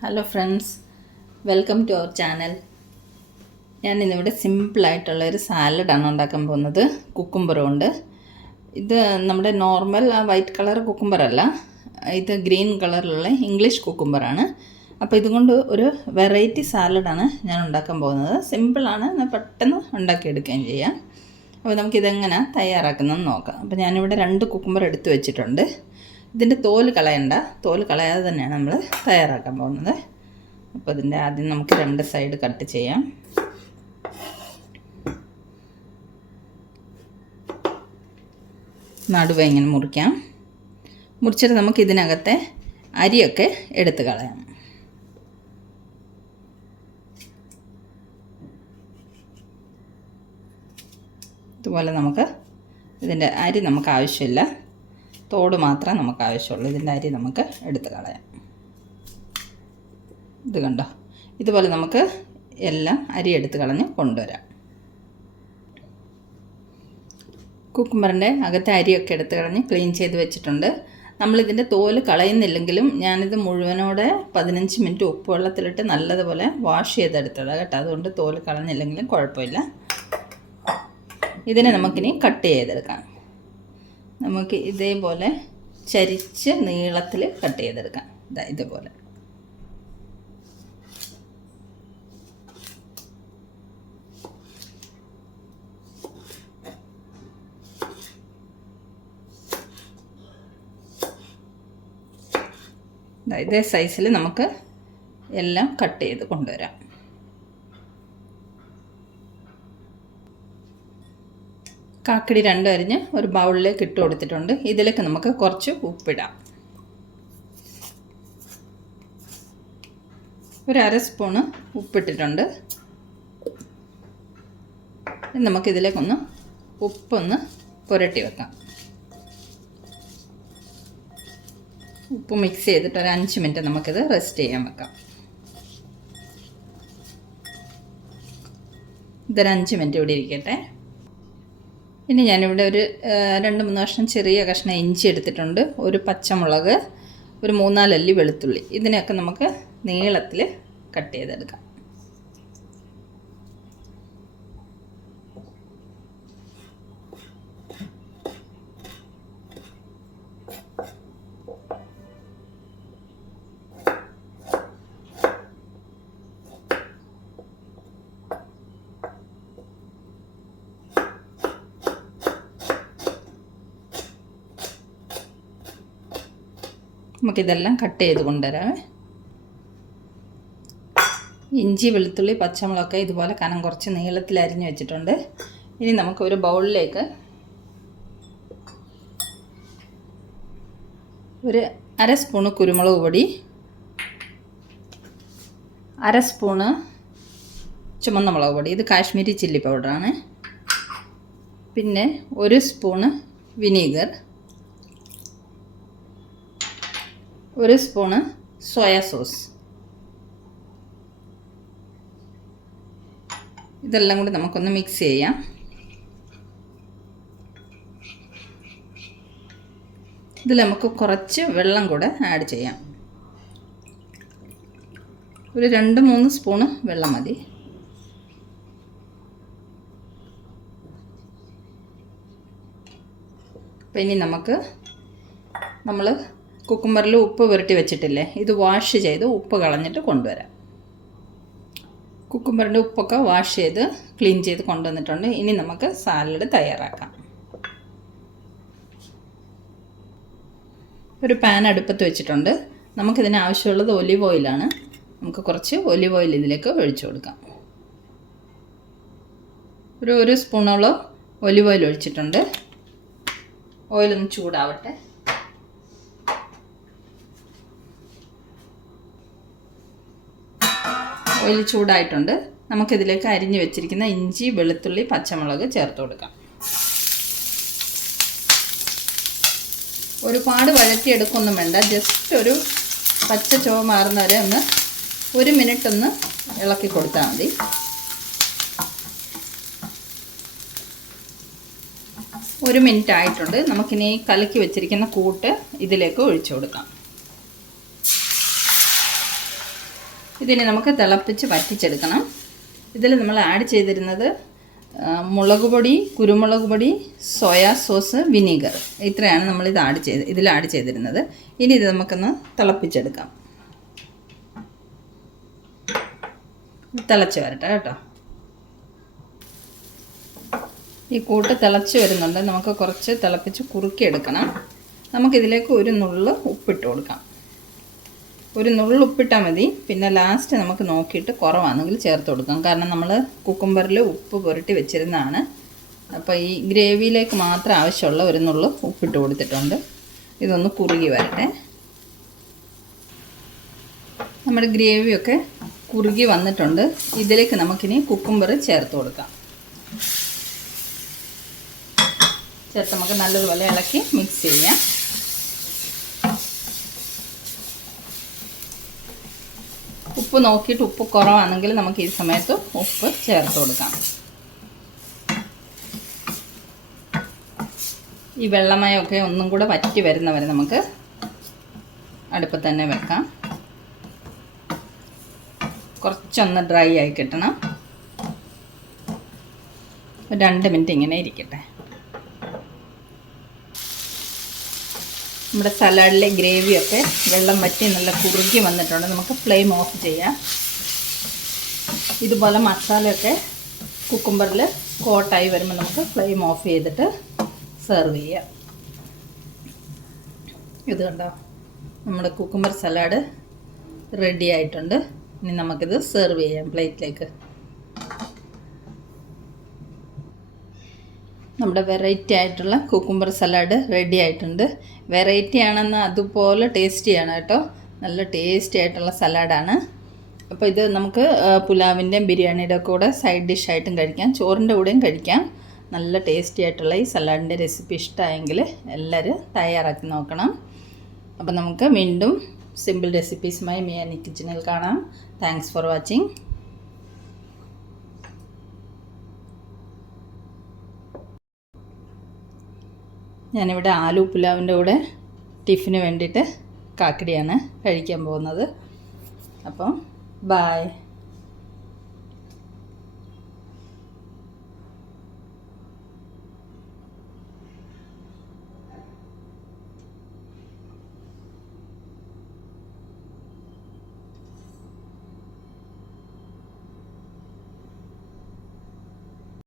Hello friends, welcome to our channel. ഞാൻ ഇന്നിവിടെ സിമ്പിളായിട്ടുള്ളൊരു സാലഡാണ് ഉണ്ടാക്കാൻ പോകുന്നത്. കുക്കുംബർ കൊണ്ട്. ഇത് നമ്മുടെ നോർമൽ വൈറ്റ് കളർ കുക്കുംബറല്ല, ഇത് ഗ്രീൻ കളറിലുള്ള ഇംഗ്ലീഷ് കുക്കുംബറാണ്. അപ്പോൾ ഇതുകൊണ്ട് ഒരു വെറൈറ്റി സാലഡാണ് ഞാൻ ഉണ്ടാക്കാൻ പോകുന്നത്. സിമ്പിളാണ്, പെട്ടെന്ന് ഉണ്ടാക്കിയെടുക്കുകയും ചെയ്യാം. അപ്പോൾ നമുക്കിതെങ്ങനെ തയ്യാറാക്കുന്നതെന്ന് നോക്കാം. അപ്പോൾ ഞാനിവിടെ 2 കുക്കുംബർ എടുത്ത് വെച്ചിട്ടുണ്ട്. ഇതിൻ്റെ തോല് കളയണ്ട, തോല് കളയാതെ തന്നെയാണ് നമ്മൾ തയ്യാറാക്കാൻ പോകുന്നത്. അപ്പോൾ ഇതിൻ്റെ ആദ്യം നമുക്ക് 2 സൈഡ് കട്ട് ചെയ്യാം. നടുവ ഇങ്ങനെ മുറിക്കാം. മുറിച്ചിട്ട് നമുക്ക് ഇതിനകത്തെ അരിയൊക്കെ എടുത്ത് കളയാം. ഇതുപോലെ നമുക്ക് ഇതിൻ്റെ അരി നമുക്ക് ആവശ്യമില്ല, തോട് മാത്രമേ നമുക്ക് ആവശ്യമുള്ളൂ. ഇതിൻ്റെ അരി നമുക്ക് എടുത്ത് കളയാം. ഇത് കണ്ടോ, ഇതുപോലെ നമുക്ക് എല്ലാം അരി എടുത്ത് കളഞ്ഞ് കൊണ്ടുവരാം. കുക്കുംബറിൻ്റെ അകത്തെ അരിയൊക്കെ എടുത്ത് കളഞ്ഞ് ക്ലീൻ ചെയ്ത് വെച്ചിട്ടുണ്ട്. നമ്മളിതിൻ്റെ തോല് കളയുന്നില്ലെങ്കിലും ഞാനിത് മുഴുവനോടെ 15 മിനിറ്റ് ഉപ്പ് വെള്ളത്തിലിട്ട് നല്ലതുപോലെ വാഷ് ചെയ്തെടുത്തതാണ് കേട്ടോ. അതുകൊണ്ട് തോല് കളഞ്ഞില്ലെങ്കിലും കുഴപ്പമില്ല. ഇതിനെ നമുക്കിനി കട്ട് ചെയ്തെടുക്കാം. നമുക്ക് ഇതേപോലെ ചരിച്ച് നീളത്തിൽ കട്ട് ചെയ്തെടുക്കാം. ഇതേപോലെ. ഇതേ സൈസിൽ നമുക്ക് എല്ലാം കട്ട് ചെയ്ത് കൊണ്ടുവരാം. കാക്കടി 2 അരിഞ്ഞ് ഒരു ബൗളിലേക്ക് ഇട്ട് കൊടുത്തിട്ടുണ്ട്. ഇതിലേക്ക് നമുക്ക് കുറച്ച് ഉപ്പിടാം. ഒരു 1/2 സ്പൂണ് ഉപ്പിട്ടിട്ടുണ്ട്. നമുക്കിതിലേക്കൊന്ന് ഉപ്പൊന്ന് പുരട്ടി വെക്കാം. ഉപ്പ് മിക്സ് ചെയ്തിട്ട് ഒരു 5 മിനിറ്റ് നമുക്കിത് റെസ്റ്റ് ചെയ്യാൻ വെക്കാം. ഇതൊരു 5 മിനിറ്റ് ഇവിടെ ഇരിക്കട്ടെ. ഇനി ഞാനിവിടെ ഒരു 2-3 കഷ്ണം ചെറിയ കഷ്ണം ഇഞ്ചി എടുത്തിട്ടുണ്ട്. ഒരു പച്ചമുളക്, ഒരു 3-4 അല്ലി വെളുത്തുള്ളി. ഇതിനെയൊക്കെ നമുക്ക് നീളത്തിൽ കട്ട് ചെയ്തെടുക്കാം. നമുക്കിതെല്ലാം കട്ട് ചെയ്ത് കൊണ്ടുവരാമേ. ഇഞ്ചി, വെളുത്തുള്ളി, പച്ചമുളകൊക്കെ ഇതുപോലെ കനം കുറച്ച് നീളത്തിൽ അരിഞ്ഞ് വെച്ചിട്ടുണ്ട്. ഇനി നമുക്ക് ഒരു ബൗളിലേക്ക് ഒരു 1/2 സ്പൂണ് കുരുമുളക് പൊടി, 1/2 സ്പൂണ് ചുമന്ന മുളക് പൊടി, ഇത് കാശ്മീരി ചില്ലി പൗഡറാണ്. പിന്നെ 1 spoon vinegar, 1 spoon soya sauce. ഇതെല്ലാം കൂടി നമുക്കൊന്ന് മിക്സ് ചെയ്യാം. ഇതിൽ നമുക്ക് കുറച്ച് വെള്ളം കൂടെ ആഡ് ചെയ്യാം. ഒരു 2-3 സ്പൂണ് വെള്ളം മതി. അപ്പം ഇനി നമ്മൾ കുക്കുംബറിൽ ഉപ്പ് പുരട്ടി വെച്ചിട്ടില്ലേ, ഇത് വാഷ് ചെയ്ത് ഉപ്പ് കളഞ്ഞിട്ട് കൊണ്ടുവരാം. കുക്കുംബറിൻ്റെ ഉപ്പൊക്കെ വാഷ് ചെയ്ത് ക്ലീൻ ചെയ്ത് കൊണ്ടുവന്നിട്ടുണ്ട്. ഇനി നമുക്ക് സാലഡ് തയ്യാറാക്കാം. ഒരു പാൻ അടുപ്പത്ത് വെച്ചിട്ടുണ്ട്. നമുക്കിതിന് ആവശ്യമുള്ളത് ഒലിവ് ഓയിലാണ്. നമുക്ക് കുറച്ച് ഒലിവ് ഓയിൽ ഇതിലേക്ക് ഒഴിച്ചു കൊടുക്കാം. ഒരു 1 സ്പൂണോളം ഒലിവ് ഓയിൽ ഒഴിച്ചിട്ടുണ്ട്. ഓയിലൊന്ന് ചൂടാവട്ടെ. ഓയിൽ ചൂടായിട്ടുണ്ട്. നമുക്കിതിലേക്ക് അരിഞ്ഞു വെച്ചിരിക്കുന്ന ഇഞ്ചി, വെളുത്തുള്ളി, പച്ചമുളക് ചേർത്ത് കൊടുക്കാം. ഒരുപാട് വഴറ്റിയെടുക്കൊന്നും വേണ്ട, ജസ്റ്റ് ഒരു പച്ച ചുവ മാറുന്ന വരെ 1 മിനിറ്റ് ഒന്ന് ഇളക്കി കൊടുത്താൽ മതി. 1 മിനിറ്റ് ആയിട്ടുണ്ട്. നമുക്കിനി കലക്കി വെച്ചിരിക്കുന്ന കൂട്ട് ഇതിലേക്ക് ഒഴിച്ചു കൊടുക്കാം. ഇതിനെ നമുക്ക് തിളപ്പിച്ച് വറ്റിച്ചെടുക്കണം. ഇതിൽ നമ്മൾ ആഡ് ചെയ്തിരുന്നത് മുളക് പൊടി, കുരുമുളക് പൊടി, സോയാ സോസ്, വിനീഗർ, ഇത്രയാണ് നമ്മളിത് ഇതിൽ ആഡ് ചെയ്തിരുന്നത്. ഇനി ഇത് നമുക്കൊന്ന് തിളപ്പിച്ചെടുക്കാം. തിളച്ച് വരട്ടെ കേട്ടോ. ഈ കൂട്ട് തിളച്ച് വരുന്നുണ്ട്. നമുക്ക് കുറച്ച് തിളപ്പിച്ച് കുറുക്കിയെടുക്കണം. നമുക്കിതിലേക്ക് ഒരു നുള്ള് ഉപ്പിട്ട് കൊടുക്കാം. ഒരു നുള്ള് ഉപ്പിട്ടാൽ മതി. പിന്നെ ലാസ്റ്റ് നമുക്ക് നോക്കിയിട്ട് കുറവാണെങ്കിൽ ചേർത്ത് കൊടുക്കാം. കാരണം നമ്മൾ കുക്കുംബറിൽ ഉപ്പ് പുരട്ടി വെച്ചിരുന്നതാണ്. അപ്പോൾ ഈ ഗ്രേവിയിലേക്ക് മാത്രം ആവശ്യമുള്ള ഒരു നുള്ള് ഉപ്പിട്ട് കൊടുത്തിട്ടുണ്ട്. ഇതൊന്ന് കുറുകി വരട്ടെ. നമ്മുടെ ഗ്രേവിയൊക്കെ കുറുകി വന്നിട്ടുണ്ട്. ഇതിലേക്ക് നമുക്കിനി കുക്കുംബർ ചേർത്ത് കൊടുക്കാം. ചേർത്ത് നമുക്ക് നല്ലതുപോലെ ഇളക്കി മിക്സ് ചെയ്യാം. ഉപ്പ് നോക്കിയിട്ട് ഉപ്പ് കുറവാണെങ്കിൽ നമുക്ക് ഈ സമയത്ത് ഉപ്പ് ചേർത്ത് കൊടുക്കാം. ഈ വെള്ളമയമൊക്കെ ഒന്നും കൂടെ വറ്റി വരുന്നവരെ നമുക്ക് അടുപ്പിൽ തന്നെ വെക്കാം. കുറച്ചൊന്ന് ഡ്രൈ ആയി കിട്ടണം. 2 മിനിറ്റ് ഇങ്ങനെ ഇരിക്കട്ടെ. നമ്മുടെ സലാഡിലെ ഗ്രേവിയൊക്കെ വെള്ളം വറ്റി നല്ല കുറുകി വന്നിട്ടുണ്ട്. നമുക്ക് ഫ്ലെയിം ഓഫ് ചെയ്യാം. ഇതുപോലെ മസാലയൊക്കെ കുക്കുംബറിൽ കോട്ടായി വരുമ്പോൾ നമുക്ക് ഫ്ലെയിം ഓഫ് ചെയ്തിട്ട് സെർവ് ചെയ്യാം. ഇത് കണ്ടോ, നമ്മുടെ കുക്കുംബർ സലാഡ് റെഡി ആയിട്ടുണ്ട്. ഇനി നമുക്കിത് സെർവ് ചെയ്യാം പ്ലേറ്റിലേക്ക്. നമ്മുടെ വെറൈറ്റി ആയിട്ടുള്ള കുക്കുംബർ സലാഡ് റെഡി ആയിട്ടുണ്ട്. വെറൈറ്റി ആണെന്ന് അതുപോലെ ടേസ്റ്റിയാണ് കേട്ടോ. നല്ല ടേസ്റ്റി ആയിട്ടുള്ള സലാഡാണ്. അപ്പോൾ ഇത് നമുക്ക് പുലാവിൻ്റെയും ബിരിയാണിയുടെ കൂടെ സൈഡ് ഡിഷായിട്ടും കഴിക്കാം, ചോറിൻ്റെ കൂടെയും കഴിക്കാം. നല്ല ടേസ്റ്റി ആയിട്ടുള്ള ഈ സലാഡിൻ്റെ റെസിപ്പി ഇഷ്ടമായെങ്കിൽ എല്ലാവരും തയ്യാറാക്കി നോക്കണം. അപ്പോൾ നമുക്ക് വീണ്ടും സിമ്പിൾ റെസിപ്പീസുമായി മിയാനി കിച്ചണിൽ കാണാം. Thanks for watching. ഞാനിവിടെ ആലു പുലാവിൻ്റെ കൂടെ ടിഫിന് വേണ്ടിയിട്ട് കാക്കടിയാണ് കഴിക്കാൻ പോകുന്നത്. അപ്പം ബായ്.